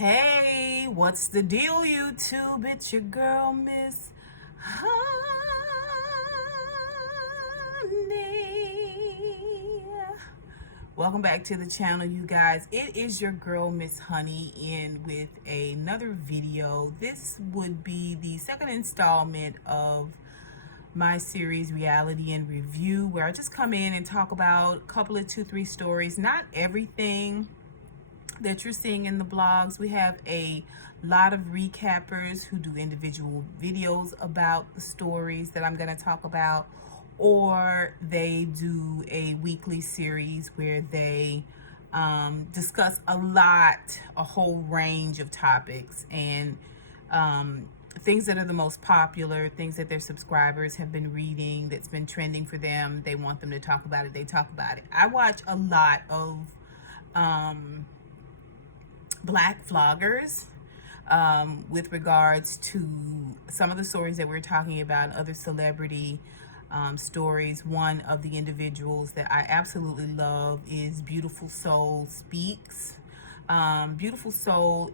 Hey, what's the deal, YouTube? It's your girl, Miss Honey. Welcome back to the channel, you guys. It is your girl, Miss Honey, in with another video. This would be the second installment of my series Reality and Review, where I just come in and talk about a couple of 2-3 stories, not everything that you're seeing in the blogs. We have a lot of recappers who do individual videos about the stories that I'm going to talk about, or they do a weekly series where they discuss a whole range of topics and things that are the most popular, things that their subscribers have been reading, that's been trending for them. They want them to talk about it. They talk about it. I watch a lot of Black vloggers with regards to some of the stories that we're talking about, other celebrity stories. One of the individuals that I absolutely love is Beautiful Soul Speaks. Beautiful Soul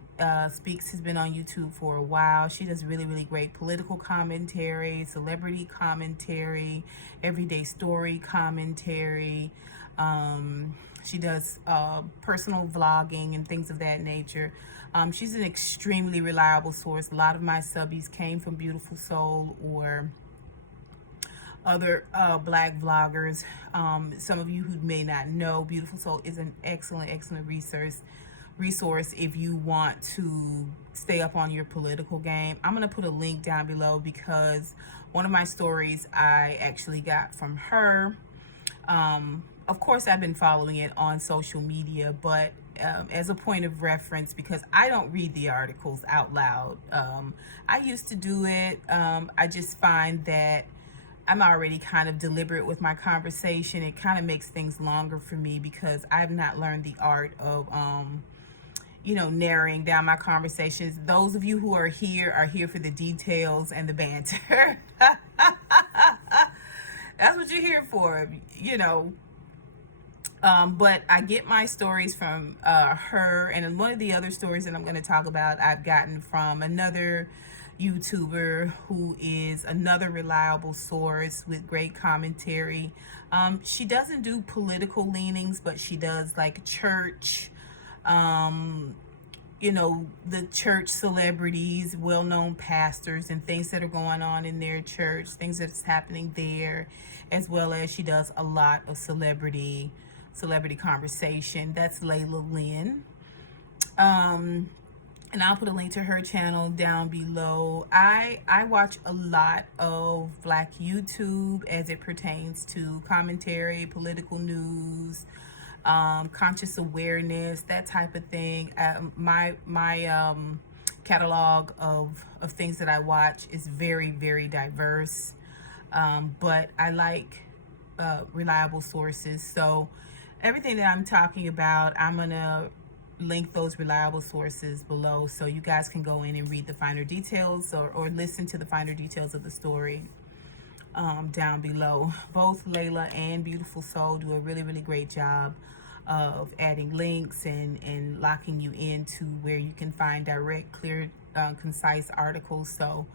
Speaks has been on YouTube for a while. She does really great political commentary, celebrity commentary, everyday story commentary. She does personal vlogging and things of that nature. She's an extremely reliable source. A lot of my subbies came from Beautiful Soul or other Black vloggers. Some of you who may not know, Beautiful Soul is an excellent resource if you want to stay up on your political game. I'm going to put a link down below because one of my stories I actually got from her. Of course, I've been following it on social media, but as a point of reference, because I don't read the articles out loud. I used to do it. I just find that I'm already kind of deliberate with my conversation. It kind of makes things longer for me because I've not learned the art of narrowing down my conversations. Those of you who are here for the details and the banter. That's what you're here for, but I get my stories from her, and one of the other stories that I'm going to talk about I've gotten from another YouTuber who is another reliable source with great commentary. She doesn't do political leanings, but she does like church, the church celebrities, well-known pastors, and things that are going on in their church, things that's happening there, as well as she does a lot of celebrity conversation. That's Lailah Lynn. And I'll put a link to her channel down below. I watch a lot of Black YouTube as it pertains to commentary, political news, conscious awareness, that type of thing. My catalog of things that I watch is very diverse, but I like reliable sources. So everything that I'm talking about, I'm gonna link those reliable sources below so you guys can go in and read the finer details or listen to the finer details of the story down below. Both Lailah and Beautiful Soul do a really great job of adding links and locking you into where you can find direct, clear, concise articles. So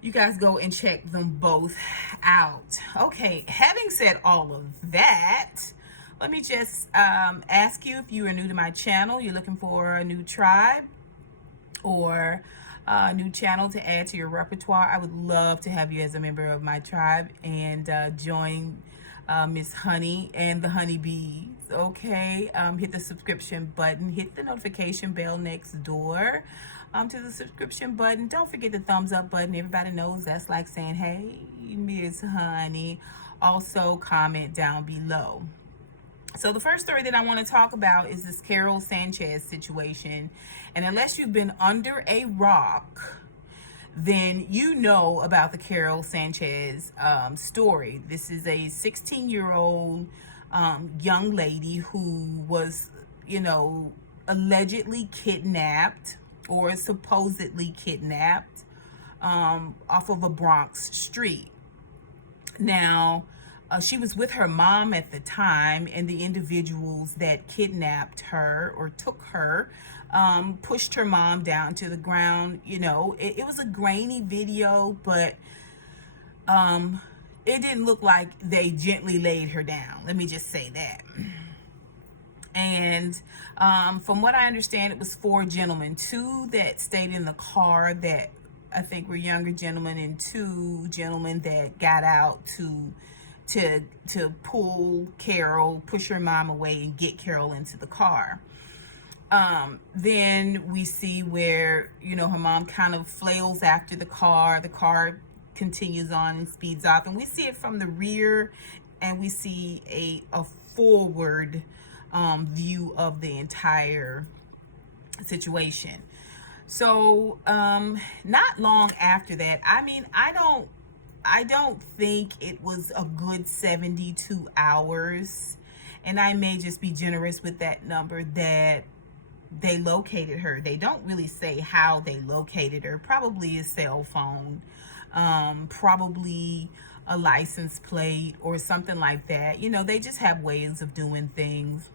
you guys go and check them both out. Okay, having said all of that, let me just ask you, if you are new to my channel, you're looking for a new tribe or a new channel to add to your repertoire, I would love to have you as a member of my tribe and join Miss Honey and the Honeybees. Okay, hit the subscription button, hit the notification bell next door to the subscription button. Don't forget the thumbs up button. Everybody knows that's like saying, hey, Miss Honey. Also, comment down below. So the first story that I want to talk about is this Karol Sanchez situation. And unless you've been under a rock, then you know about the Karol Sanchez story. This is a 16-year-old young lady who was, allegedly kidnapped or supposedly kidnapped off of a Bronx street. Now, She was with her mom at the time, and the individuals that kidnapped her or took her pushed her mom down to the ground. You know, it was a grainy video, but it didn't look like they gently laid her down. Let me just say that. And from what I understand, it was 4 gentlemen, 2 that stayed in the car that I think were younger gentlemen, and 2 gentlemen that got out to pull Karol, push her mom away, and get Karol into the car. Then we see where, you know, her mom kind of flails after the car. The car continues on and speeds off, and we see it from the rear, and we see a forward view of the entire situation. So not long after that, I mean, I don't think it was a good 72 hours, and I may just be generous with that number, that they located her. They don't really say how they located her. Probably a cell phone, probably a license plate or something like that. You know, they just have ways of doing things.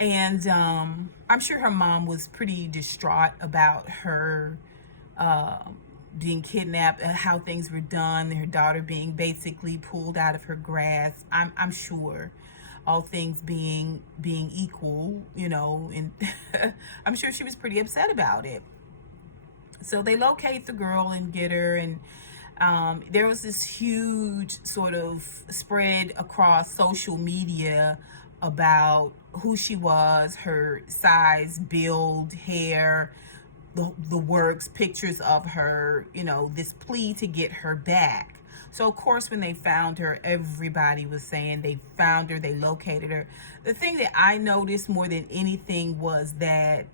And I'm sure her mom was pretty distraught about her being kidnapped, how things were done, her daughter being basically pulled out of her grasp. I'm sure, all things being equal, you know, and I'm sure she was pretty upset about it. So they locate the girl and get her, and there was this huge sort of spread across social media about who she was, her size, build, hair, the works, pictures of her, you know, this plea to get her back. So of course, when they found her, everybody was saying they found her, they located her. The thing that I noticed more than anything was that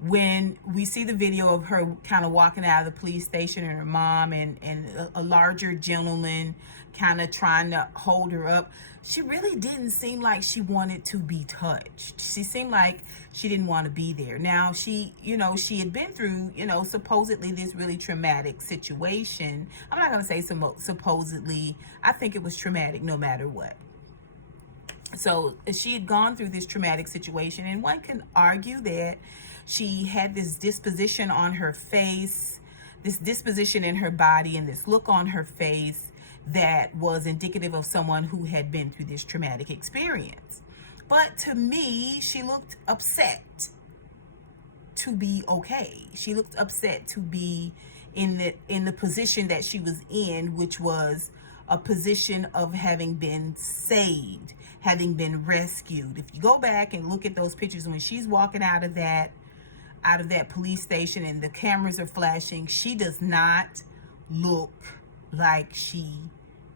when we see the video of her kind of walking out of the police station, and her mom and a larger gentleman kind of trying to hold her up, she really didn't seem like she wanted to be touched. She seemed like she didn't want to be there. Now, she, you know, she had been through, you know, supposedly this really traumatic situation. I'm not going to say supposedly. I think it was traumatic no matter what. So she had gone through this traumatic situation, and one can argue that she had this disposition on her face, this disposition in her body, and this look on her face that was indicative of someone who had been through this traumatic experience. But to me, she looked upset to be okay. She looked upset to be in the position that she was in, which was a position of having been saved, having been rescued. If you go back and look at those pictures when she's walking out of that police station and the cameras are flashing, she does not look like she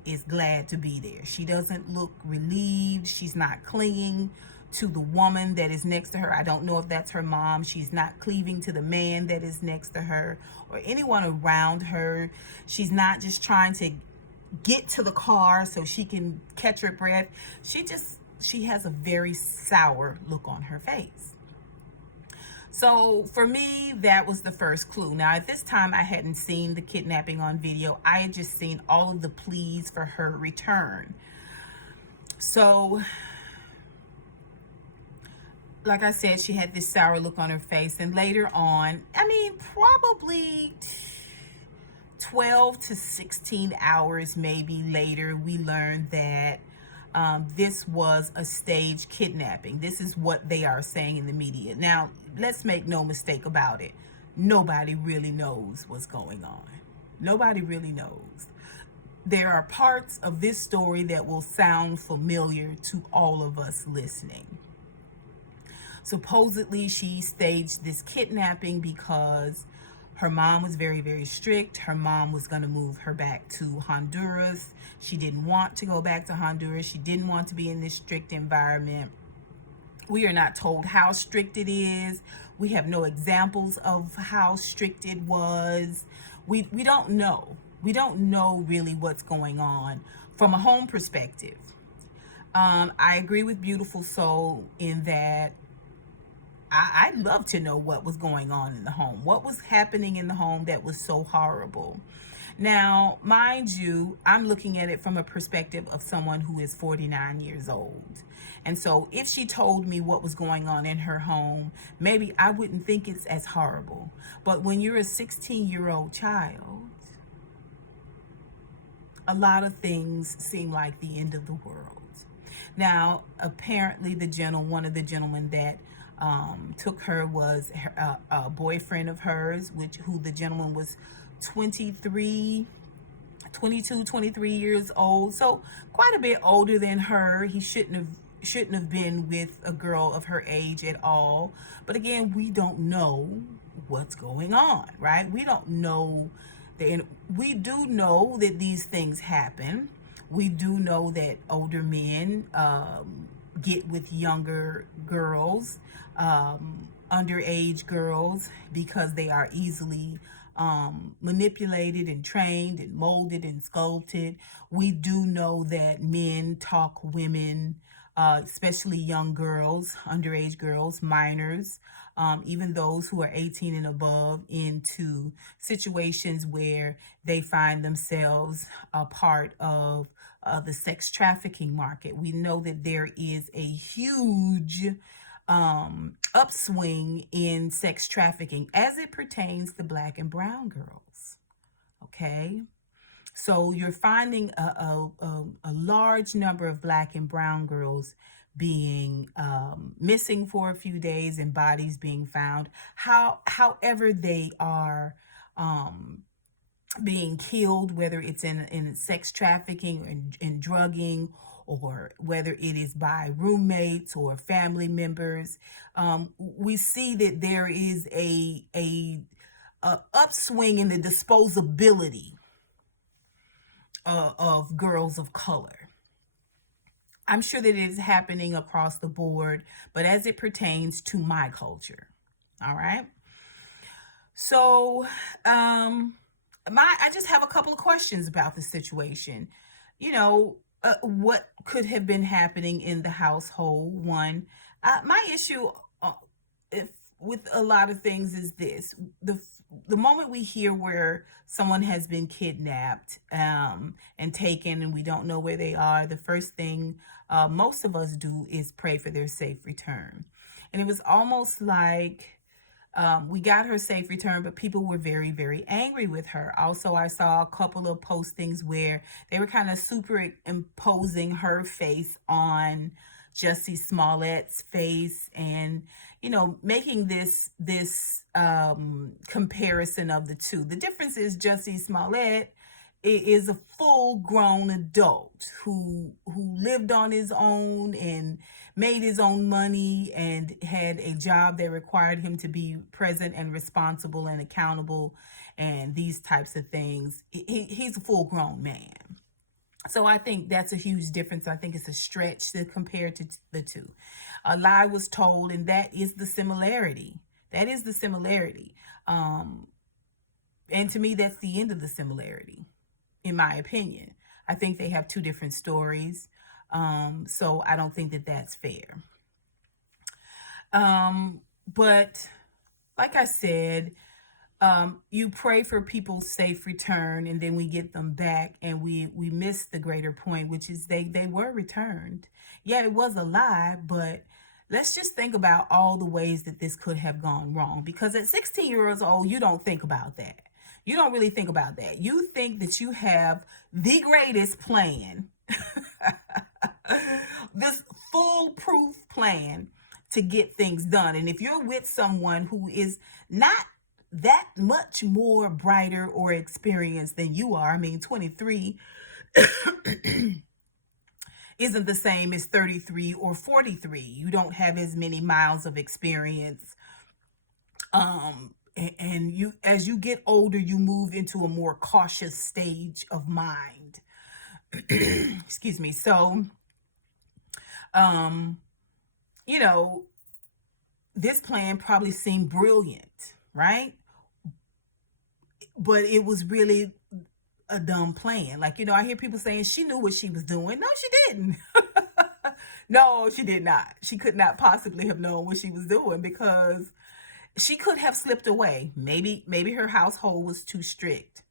is glad to be there. She doesn't look relieved. She's not clinging to the woman that is next to her. I don't know if that's her mom. She's not cleaving to the man that is next to her or anyone around her. She's not just trying to get to the car so she can catch her breath. She has a very sour look on her face. So for me, that was the first clue. Now, at this time, I hadn't seen the kidnapping on video. I had just seen all of the pleas for her return. So, like I said, she had this sour look on her face. And later on, I mean, probably 12 to 16 hours maybe later, we learned that this was a staged kidnapping. This is what they are saying in the media. Now, let's make no mistake about it. Nobody really knows what's going on. Nobody really knows. There are parts of this story that will sound familiar to all of us listening. Supposedly, she staged this kidnapping because her mom was very, very strict. Her mom was going to move her back to Honduras. She didn't want to go back to Honduras. She didn't want to be in this strict environment. We are not told how strict it is. We have no examples of how strict it was. We don't know. We don't know really what's going on from a home perspective. I agree with Beautiful Soul in that I'd love to know what was going on in the home. What was happening in the home that was so horrible? Now, mind you, I'm looking at it from a perspective of someone who is 49 years old. And so if she told me what was going on in her home, maybe I wouldn't think it's as horrible. But when you're a 16-year-old child, a lot of things seem like the end of the world. Now, apparently, one of the gentlemen that took her was a boyfriend of hers, who the gentleman was 23, 22, 23 years old, so quite a bit older than her. He shouldn't have been with a girl of her age at all. But again, we don't know what's going on, right? We don't know. We do know that these things happen. We do know that older men get with younger girls, underage girls, because they are easily manipulated and trained and molded and sculpted. We do know that men talk women, especially young girls, underage girls, minors, even those who are 18 and above, into situations where they find themselves a part of the sex trafficking market. We know that there is a huge upswing in sex trafficking as it pertains to black and brown girls. Okay. So you're finding a large number of black and brown girls being missing for a few days and bodies being found. However they are being killed, whether it's in sex trafficking or in drugging, or whether it is by roommates or family members. We see that there is a upswing in the disposability of girls of color. I'm sure that it is happening across the board, but as it pertains to my culture, all right. So, I just have a couple of questions about the situation. What could have been happening in the household? One, my issue if with a lot of things is this: the moment we hear where someone has been kidnapped and taken, and we don't know where they are, the first thing most of us do is pray for their safe return. And it was almost like we got her safe return, but people were very, very angry with her. Also, I saw a couple of postings where they were kind of superimposing her face on Jussie Smollett's face, and making this comparison of the two. The difference is Jussie Smollett is a full-grown adult who lived on his own and made his own money and had a job that required him to be present and responsible and accountable and these types of things. He's a full-grown man. So I think that's a huge difference. I think it's a stretch to compare to the two. A lie was told, and that is the similarity. That is the similarity. And to me, that's the end of the similarity, in my opinion. I think they have two different stories. So I don't think that that's fair. But like I said, you pray for people's safe return, and then we get them back, and we miss the greater point, which is they were returned. Yeah, it was a lie, but let's just think about all the ways that this could have gone wrong. Because at 16 years old, you don't think about that. You don't really think about that. You think that you have the greatest plan, this foolproof plan to get things done. And if you're with someone who is not that much more brighter or experienced than you are, 23 isn't the same as 33 or 43. You don't have as many miles of experience. And you, as you get older, you move into a more cautious stage of mind. Excuse me. So, this plan probably seemed brilliant, right? But it was really a dumb plan. Like, I hear people saying she knew what she was doing. No, she didn't. No, she did not. She could not possibly have known what she was doing, because she could have slipped away. Maybe her household was too strict.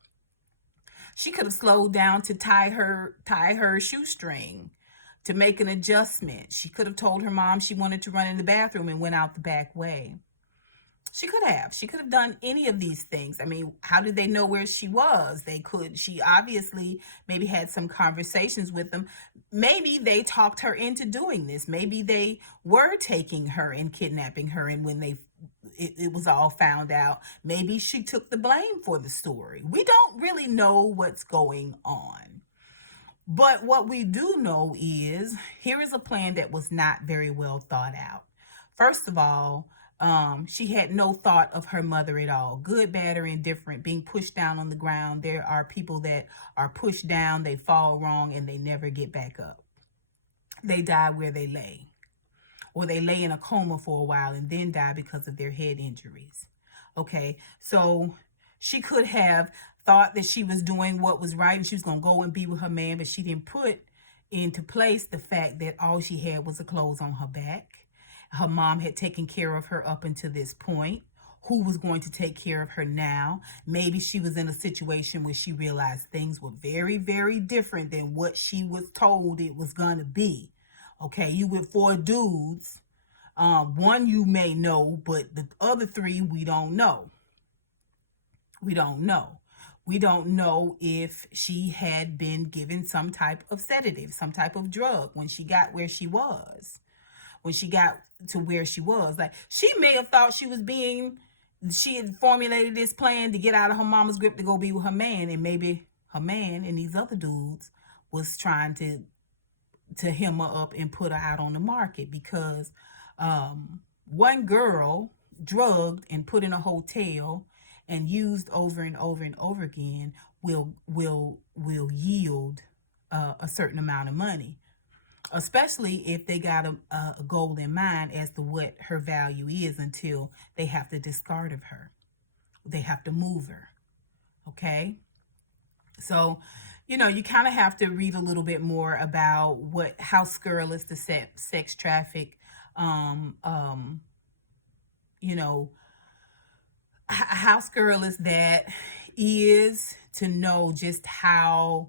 She could have slowed down to tie her shoestring, to make an adjustment. She could have told her mom she wanted to run in the bathroom and went out the back way. She could have. She could have done any of these things. I mean, how did they know where she was? She obviously maybe had some conversations with them. Maybe they talked her into doing this. Maybe they were taking her and kidnapping her. And when it was all found out, maybe she took the blame for the story. We don't really know what's going on. But what we do know is here is a plan that was not very well thought out. First of all, she had no thought of her mother at all. Good, bad, or indifferent, being pushed down on the ground. There are people that are pushed down, they fall wrong, and they never get back up. They die where they lay. Or they lay in a coma for a while and then die because of their head injuries. Okay, so she could have thought that she was doing what was right and she was going to go and be with her man, but she didn't put into place the fact that all she had was the clothes on her back. Her mom had taken care of her up until this point. Who was going to take care of her now? Maybe she was in a situation where she realized things were very, very different than what she was told it was going to be. Okay, you with 4 dudes. One you may know, but the other 3 we don't know. We don't know. We don't know if she had been given some type of sedative, some type of drug when she got where she was. When she got to where she was. Like, she may have thought she had formulated this plan to get out of her mama's grip to go be with her man. And maybe her man and these other dudes was trying to hem her up and put her out on the market, because one girl drugged and put in a hotel and used over and over and over again will yield a certain amount of money, especially if they got a goal in mind as to what her value is, until they have to discard of her. They have to move her. Okay? So, you kind of have to read a little bit more about how scurrilous the sex traffic, how scurrilous that is, to know just how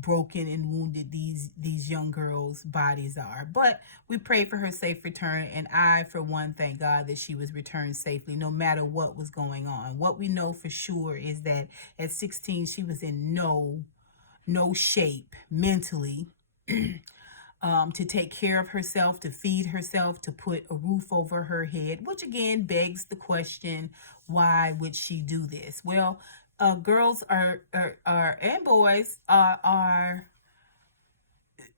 broken and wounded these young girls' bodies are. But we pray for her safe return, and I, for one, thank God that she was returned safely, no matter what was going on. What we know for sure is that at 16, she was in no shape mentally to take care of herself, to feed herself, to put a roof over her head, which again begs the question, why would she do this? Well, girls are and boys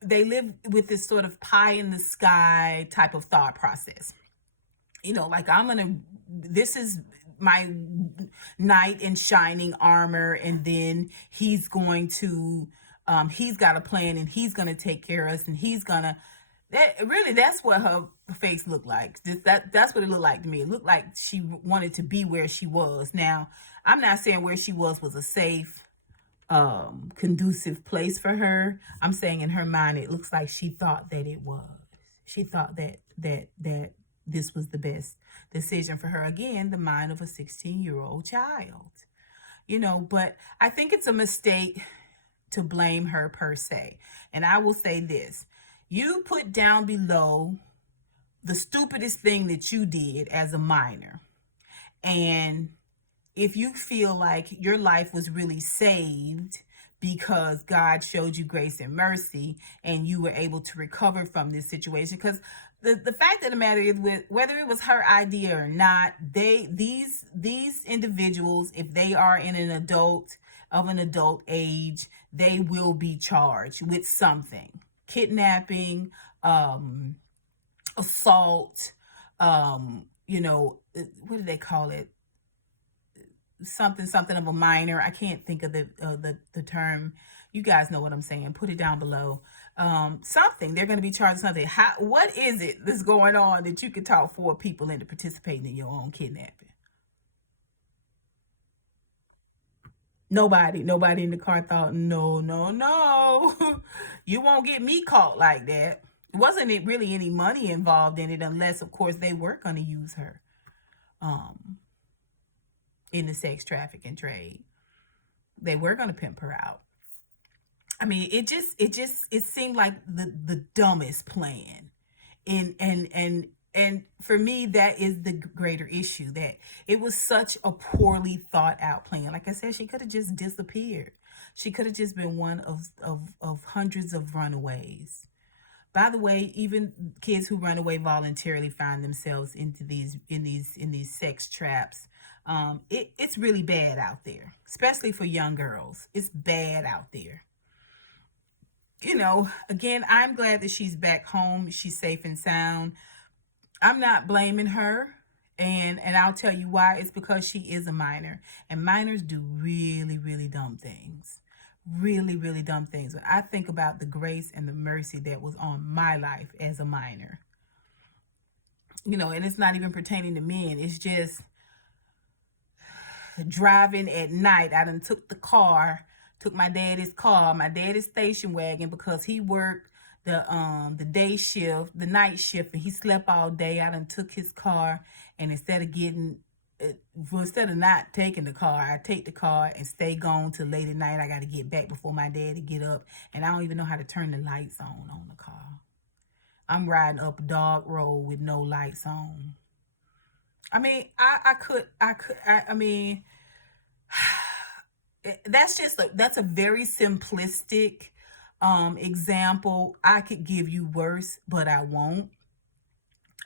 they live with this sort of pie in the sky type of thought process. Like, this is my knight in shining armor, and then he's going to he's got a plan, and he's going to take care of us, and that's what her face looked like. That's what it looked like to me. It looked like she wanted to be where she was. Now, I'm not saying where she was a safe, conducive place for her. I'm saying in her mind, it looks like she thought that it was. She thought that this was the best decision for her. Again, the mind of a 16-year-old child. But I think it's a mistake to blame her per se. And I will say this. You put down below the stupidest thing that you did as a minor. And if you feel like your life was really saved because God showed you grace and mercy and you were able to recover from this situation, because the fact of the matter is, whether it was her idea or not, these individuals, if they are in an adult age, they will be charged with something. Kidnapping, assault, what do they call it? Something of a minor. I can't think of the term. You guys know what I'm saying. Put it down below. Something. They're going to be charged something. What is it that's going on that you can talk 4 people into participating in your own kidnapping? Nobody in the car thought, no, you won't get me caught like that. Wasn't it really any money involved in it, unless, of course, they were going to use her in the sex trafficking trade. They were going to pimp her out. I mean, it seemed like the dumbest plan. And for me, that is the greater issue, that it was such a poorly thought out plan. Like I said, she could have just disappeared. She could have just been one of hundreds of runaways. By the way, even kids who run away voluntarily find themselves into these sex traps. It's really bad out there, especially for young girls. It's bad out there. Again, I'm glad that she's back home. She's safe and sound. I'm not blaming her. And I'll tell you why. It's because she is a minor. And minors do really, really dumb things. Really, really dumb things. When I think about the grace and the mercy that was on my life as a minor, and it's not even pertaining to men. It's just driving at night. I done took my daddy's station wagon, because he worked the day shift, the night shift, and he slept all day. I done took his car, and instead of not taking the car, I take the car and stay gone till late at night. I got to get back before my daddy get up, and I don't even know how to turn the lights on the car. I'm riding up a dark road with no lights on. I mean, I mean, that's a very simplistic example. I could give you worse, but I won't.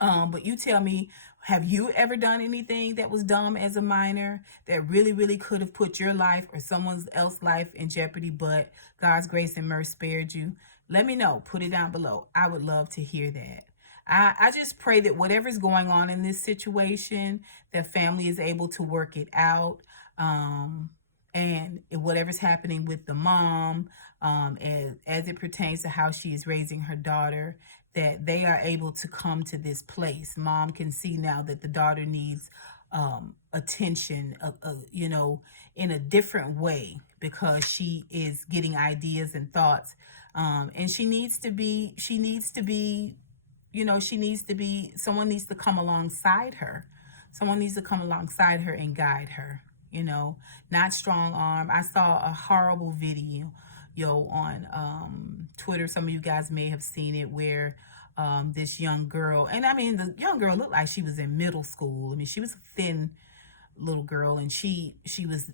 But you tell me, have you ever done anything that was dumb as a minor that really, really could have put your life or someone else's life in jeopardy, but God's grace and mercy spared you? Let me know. Put it down below. I would love to hear that. I just pray that whatever's going on in this situation, that family is able to work it out. And whatever's happening with the mom, as it pertains to how she is raising her daughter, that they are able to come to this place. Mom can see now that the daughter needs attention, in a different way, because she is getting ideas and thoughts. And someone needs to come alongside her. Someone needs to come alongside her and guide her, not strong arm. I saw a horrible video, on Twitter. Some of you guys may have seen it, where this young girl, and I mean, the young girl looked like she was in middle school. I mean, she was a thin little girl, and she was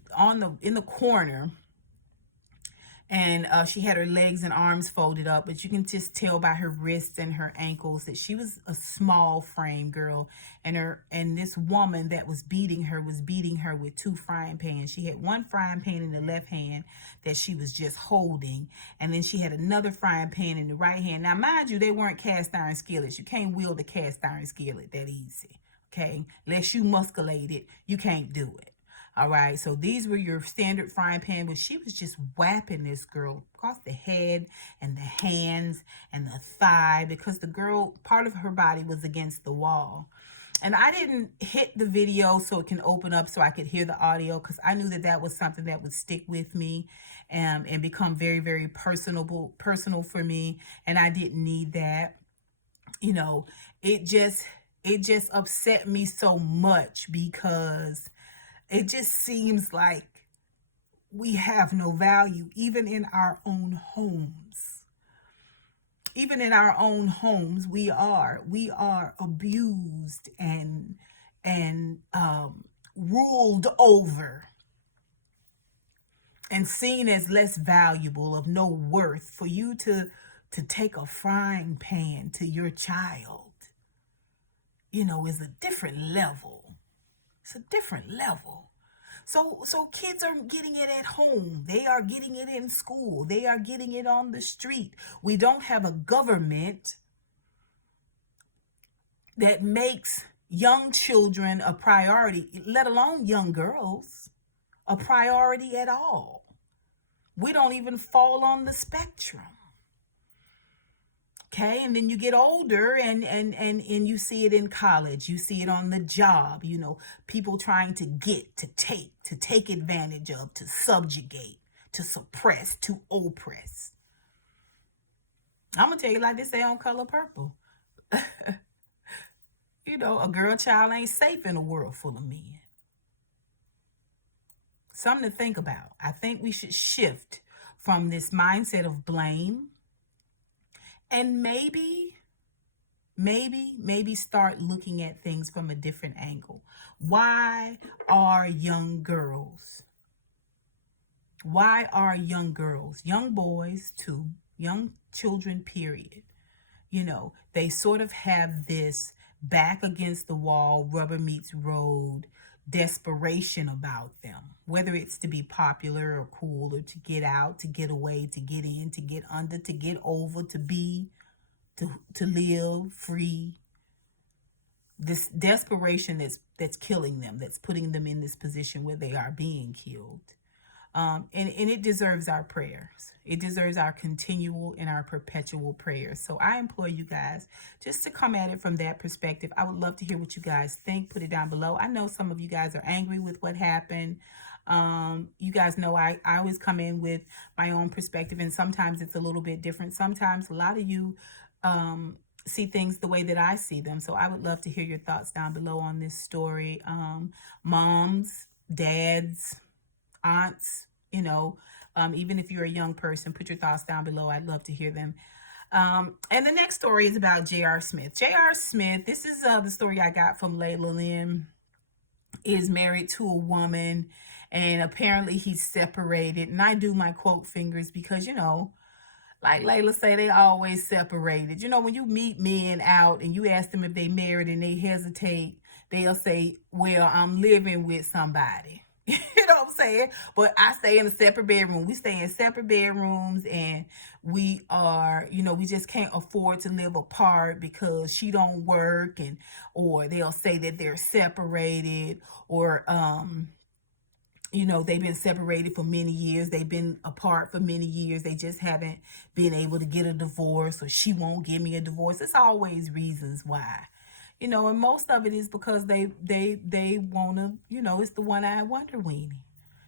in the corner, and she had her legs and arms folded up, but you can just tell by her wrists and her ankles that she was a small frame girl. And this woman that was beating her with 2 frying pans. She had one frying pan in the left hand that she was just holding, and then she had another frying pan in the right hand. Now, mind you, they weren't cast iron skillets. You can't wield a cast iron skillet that easy, okay? Unless you musculate it, you can't do it. All right, so these were your standard frying pan, but she was just whapping this girl across the head and the hands and the thigh, because the girl, part of her body was against the wall. And I didn't hit the video so it can open up so I could hear the audio, because I knew that was something that would stick with me and become very, very personal for me, and I didn't need that. It just upset me so much, because it just seems like we have no value, even in our own homes. Even in our own homes, we are abused and ruled over, and seen as less valuable, of no worth. For you to take a frying pan to your child, is a different level. It's a different level. So kids are getting it at home. They are getting it in school. They are getting it on the street. We don't have a government that makes young children a priority, let alone young girls, a priority at all. We don't even fall on the spectrum. Okay, and then you get older, and you see it in college. You see it on the job. People trying to take advantage of, to subjugate, to suppress, to oppress. I'm gonna tell you like they say on Color Purple. A girl child ain't safe in a world full of men. something to think about. I think we should shift from this mindset of blame and maybe start looking at things from a different angle. Why are young girls, young boys too, young children, period, they sort of have this back against the wall, rubber meets road desperation about them, whether it's to be popular or cool or to get out, to get away, to get in, to get under, to get over, to be, to live free. This desperation that's killing them, that's putting them in this position where they are being killed. And it deserves our prayers. It deserves our continual and our perpetual prayers. So I implore you guys just to come at it from that perspective. I would love to hear what you guys think. Put it down below. I know some of you guys are angry with what happened. You guys know I always come in with my own perspective, and sometimes it's a little bit different. Sometimes a lot of you see things the way that I see them. So I would love to hear your thoughts down below on this story. Moms, dads, aunts, even if you're a young person, put your thoughts down below. I'd love to hear them. And the next story is about J.R. Smith. J.R. Smith, this is the story I got from Lailah Lynn, is married to a woman, and apparently he's separated. And I do my quote fingers because, like Layla say, they always separated. When you meet men out and you ask them if they married and they hesitate, they'll say, well, I'm living with somebody. You know what I'm saying? But I stay in a separate bedroom. We stay in separate bedrooms, and we are, we just can't afford to live apart because she don't work, or they'll say that they're separated, or they've been separated for many years. They've been apart for many years. They just haven't been able to get a divorce, or she won't give me a divorce. It's always reasons why. And most of it is because they want to, it's the one-eyed Wonder Weenie.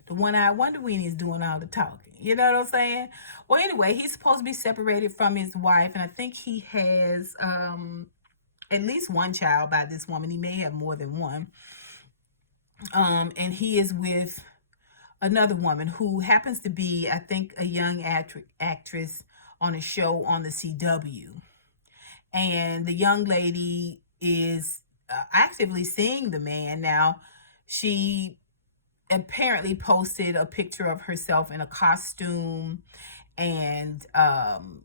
The one-eyed Wonder Weenie is doing all the talking. You know what I'm saying? Well, anyway, he's supposed to be separated from his wife, and I think he has at least one child by this woman. He may have more than one. And he is with another woman who happens to be, I think, a young actress on a show on the CW. And the young lady is actively seeing the man. Now, she apparently posted a picture of herself in a costume, and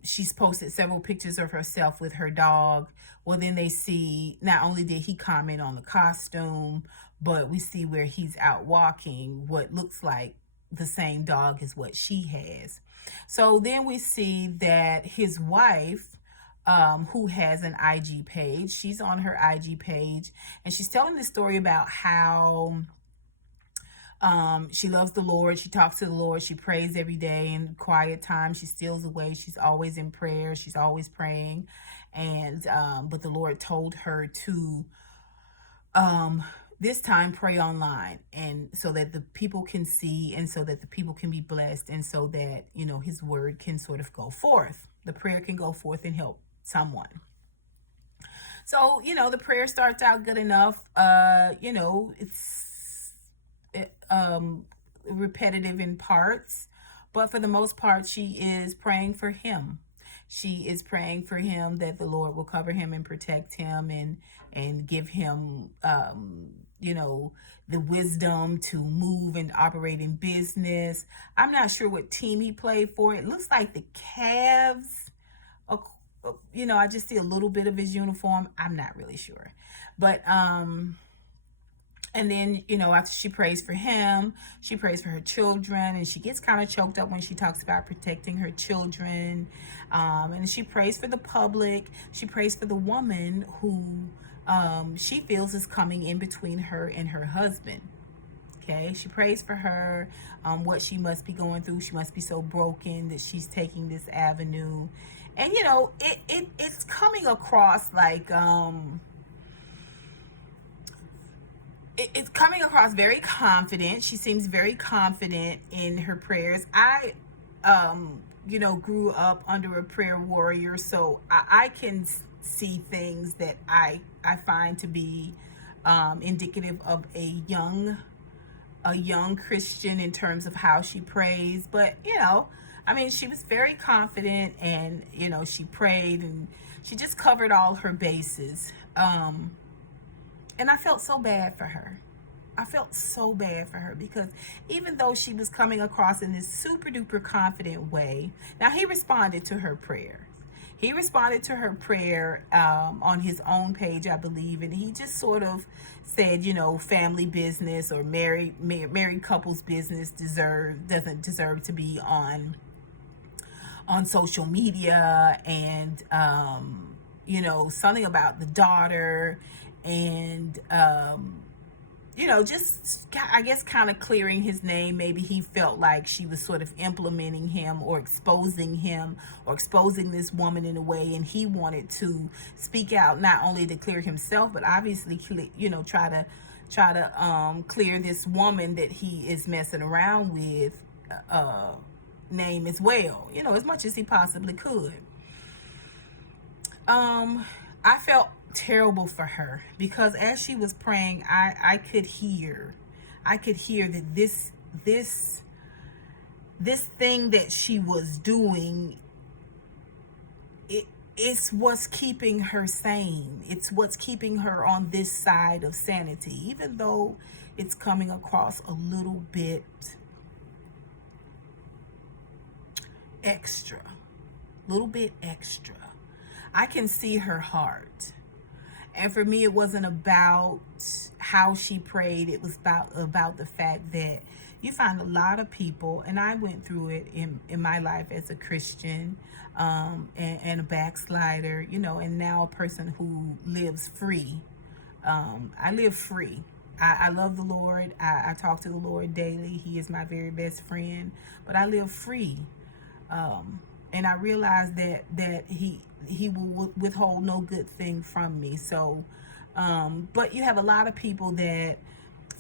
she's posted several pictures of herself with her dog. Well, then they see, not only did he comment on the costume, but we see where he's out walking what looks like the same dog as what she has. So then we see that his wife, who has an IG page, she's on her IG page, and she's telling the story about how she loves the Lord. She talks to the Lord. She prays every day. In quiet time, she steals away. She's always in prayer. She's always praying. And but the Lord told her to this time pray online, and so that the people can see, and so that the people can be blessed, and so that his word can sort of go forth. The prayer can go forth and help someone. So the prayer starts out good enough. It's repetitive in parts, but for the most part, she is praying for him. She is praying for him that the Lord will cover him and protect him, and give him the wisdom to move and operate in business. I'm not sure what team he played for. It looks like the Cavs. I just see a little bit of his uniform. I'm not really sure. But and then, after she prays for him, she prays for her children, and she gets kind of choked up when she talks about protecting her children. And she prays for the public. She prays for the woman who she feels is coming in between her and her husband. Okay, she prays for her, what she must be going through. She must be so broken that she's taking this avenue. And, it's coming across like... it's coming across very confident. She seems very confident in her prayers. I, grew up under a prayer warrior, so I can see things that I find to be indicative of a young a young Christian in terms of how she prays, but I mean, she was very confident, and she prayed, and she just covered all her bases. And I felt so bad for her. I felt so bad for her, because even though she was coming across in this super duper confident way, now he responded to her prayers. He responded to her prayer on his own page, I believe, and he just sort of said, family business or married couples business doesn't deserve to be on social media, and something about the daughter, and just, I guess, kind of clearing his name. Maybe he felt like she was sort of implementing him or exposing this woman in a way, and he wanted to speak out, not only to clear himself, but obviously, try to clear this woman that he is messing around with name as well, as much as he possibly could. I felt terrible for her, because as she was praying, I could hear that this thing that she was doing, it's what's keeping her sane. It's what's keeping her on this side of sanity, even though it's coming across a little bit extra. I can see her heart. And for me, it wasn't about how she prayed. It was about the fact that you find a lot of people, and I went through it in my life as a Christian, and a backslider, and now a person who lives free. I live free. I love the Lord. I talk to the Lord daily. He is my very best friend, but I live free. And I realized that he will withhold no good thing from me. So, but you have a lot of people that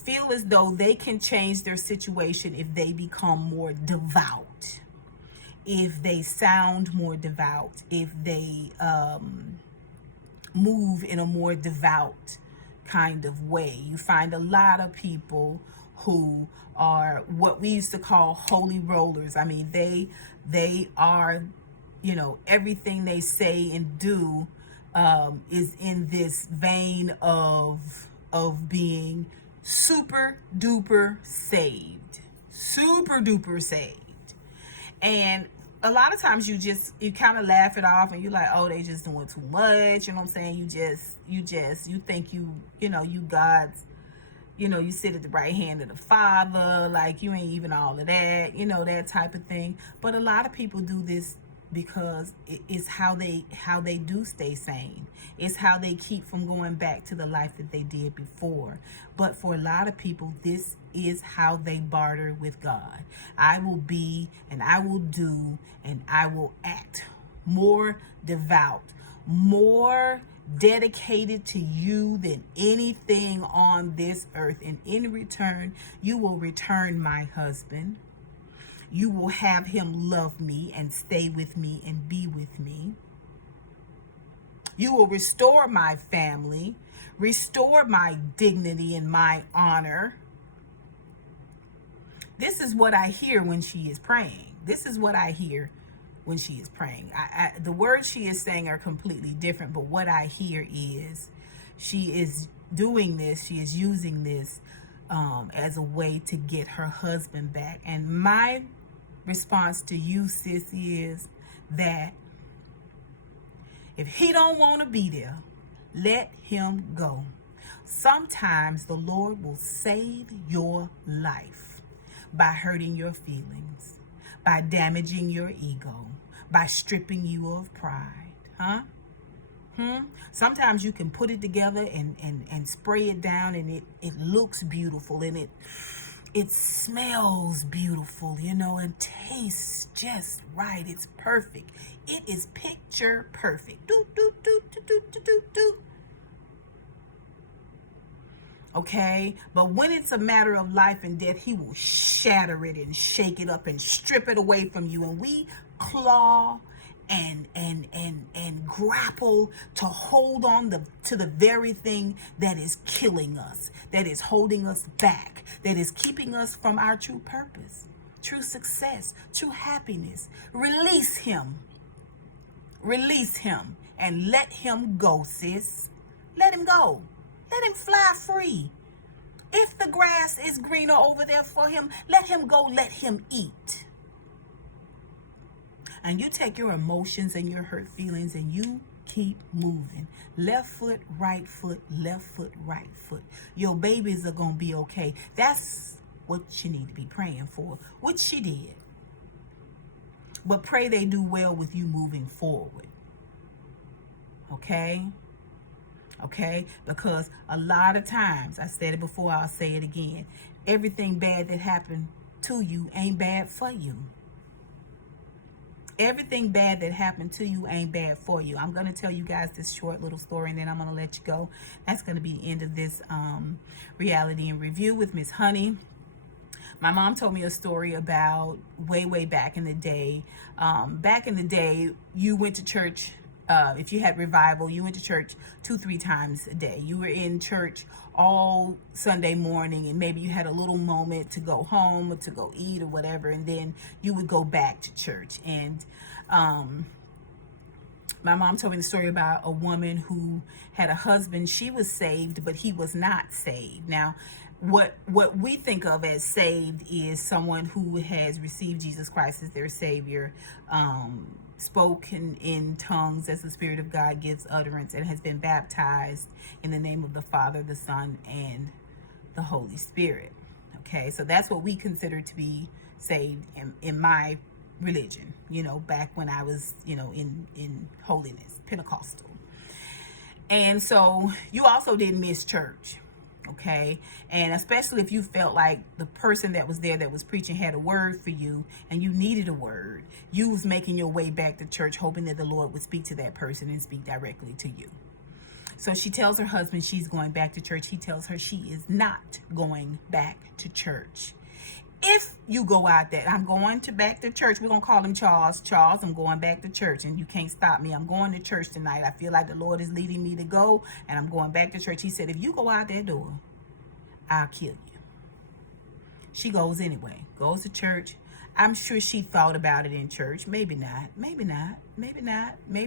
feel as though they can change their situation if they become more devout, if they sound more devout, if they move in a more devout kind of way. You find a lot of people who are what we used to call holy rollers. I mean, they are, everything they say and do is in this vein of being super duper saved. And a lot of times you kind of laugh it off, and you're like, oh, they just doing too much. You know what I'm saying? You think you God's, you sit at the right hand of the Father, like you ain't even all of that, that type of thing. But a lot of people do this because it's how they do stay sane. It's how they keep from going back to the life that they did before. But for a lot of people, this is how they barter with God. I will be, and I will do, and I will act more devout, more dedicated to you than anything on this earth. And in return, you will return my husband. You will have him love me and stay with me and be with me. You will restore my family, restore my dignity and my honor. This is what I hear when she is praying. The words she is saying are completely different, but what I hear is she is doing this, she is using this as a way to get her husband back. And my response to you, sis, is that if he don't want to be there, let him go. Sometimes the Lord will save your life by hurting your feelings, by damaging your ego, by stripping you of pride. Sometimes you can put it together and spray it down, and it looks beautiful, and it smells beautiful, and tastes just right. It's perfect. It is picture perfect. Okay? But when it's a matter of life and death, he will shatter it and shake it up and strip it away from you. And we claw and grapple to hold on to the very thing that is killing us, that is holding us back, that is keeping us from our true purpose, true success, true happiness. Release him. Release him and let him go, sis. Let him go. Let him fly free. If the grass is greener over there for him, let him go. Let him eat. And you take your emotions and your hurt feelings and you keep moving. Left foot, right foot, left foot, right foot. Your babies are going to be okay. That's what you need to be praying for, which she did. But pray they do well with you moving forward. Okay? Okay? Because a lot of times, I said it before, I'll say it again. Everything bad that happened to you ain't bad for you. Everything bad that happened to you ain't bad for you. I'm going to tell you guys this short little story and then I'm going to let you go. That's going to be the end of this reality and review with MizHoney. My mom told me a story about way back in the day. Back in the day, you went to church. If you had revival, you went to church 2-3 times a day. You were in church all Sunday morning, and maybe you had a little moment to go home or to go eat or whatever, and then you would go back to church. And my mom told me the story about a woman who had a husband. She was saved, but he was not saved. Now, what we think of as saved is someone who has received Jesus Christ as their Savior, spoke in tongues as the Spirit of God gives utterance, and has been baptized in the name of the Father, the Son, and the Holy Spirit. Okay, so that's what we consider to be saved in my religion, back when I was, in holiness, Pentecostal. And so you also didn't miss church. Okay, and especially if you felt like the person that was there that was preaching had a word for you and you needed a word, you was making your way back to church hoping that the Lord would speak to that person and speak directly to you. So she tells her husband she's going back to church. He tells her she is not going back to church. If you go out there, I'm going back to church. We're going to call him Charles. Charles, I'm going back to church and you can't stop me. I'm going to church tonight. I feel like the Lord is leading me to go and I'm going back to church. He said, if you go out that door, I'll kill you. She goes anyway, goes to church. I'm sure she thought about it in church. Maybe not. Maybe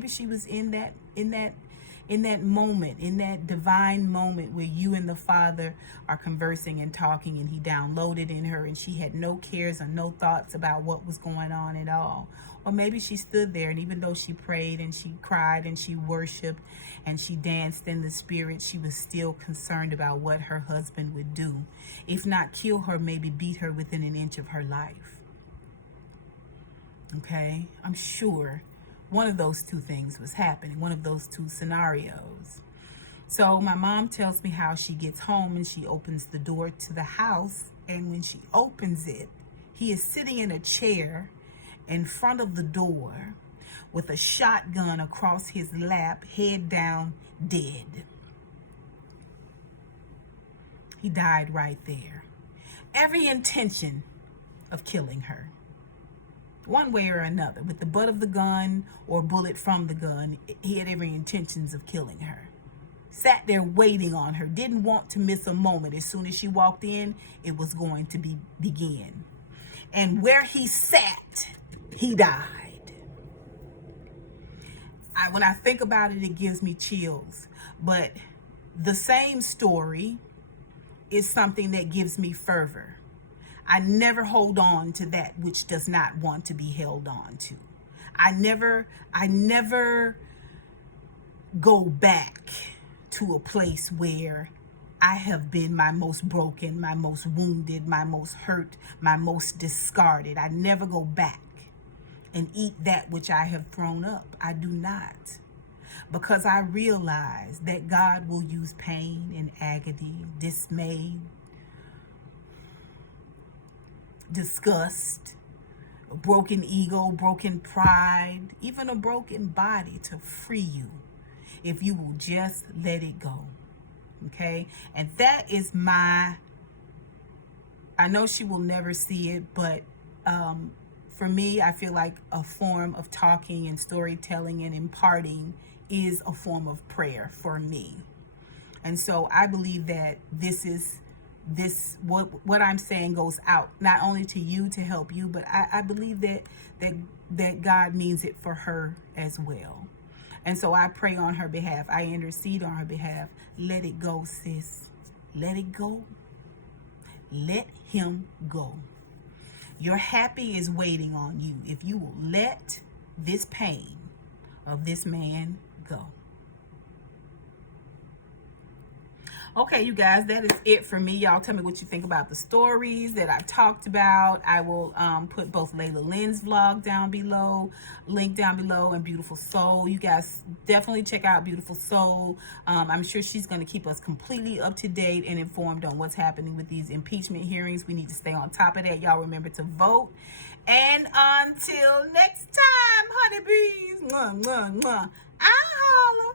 she was in that moment, in that divine moment where you and the Father are conversing and talking, and he downloaded in her and she had no cares or no thoughts about what was going on at all. Or maybe she stood there, and even though she prayed and she cried and she worshiped and she danced in the Spirit, she was still concerned about what her husband would do. If not kill her, maybe beat her within an inch of her life. Okay, I'm sure one of those two things was happening, one of those two scenarios. So my mom tells me how she gets home and she opens the door to the house, and when she opens it, he is sitting in a chair in front of the door with a shotgun across his lap, head down, dead. He died right there. Every intention of killing her, one way or another, with the butt of the gun or bullet from the gun. He had every intentions of killing her. Sat there waiting on her, didn't want to miss a moment. As soon as she walked in, it was going to begin. And where he sat, he died. When I think about it, it gives me chills. But the same story is something that gives me fervor. I never hold on to that which does not want to be held on to. I never go back to a place where I have been my most broken, my most wounded, my most hurt, my most discarded. I never go back and eat that which I have thrown up. I do not. Because I realize that God will use pain and agony, dismay, disgust, a broken ego, broken pride, even a broken body to free you if you will just let it go. Okay? And that is I know she will never see it, but for me, I feel like a form of talking and storytelling and imparting is a form of prayer for me. And so I believe that what I'm saying goes out not only to you to help you, but I believe that God means it for her as well. And so I pray on her behalf. I intercede on her behalf. Let it go, sis. Let it go. Let him go. Your happy is waiting on you if you will let this pain of this man go. Okay, you guys, that is it for me. Y'all tell me what you think about the stories that I've talked about. I will put both Lailah Lynn's vlog down below, link down below, and Beautiful Soul. You guys definitely check out Beautiful Soul. I'm sure she's going to keep us completely up to date and informed on what's happening with these impeachment hearings. We need to stay on top of that. Y'all remember to vote. And until next time, honeybees, mwah, mwah, mwah, I holla.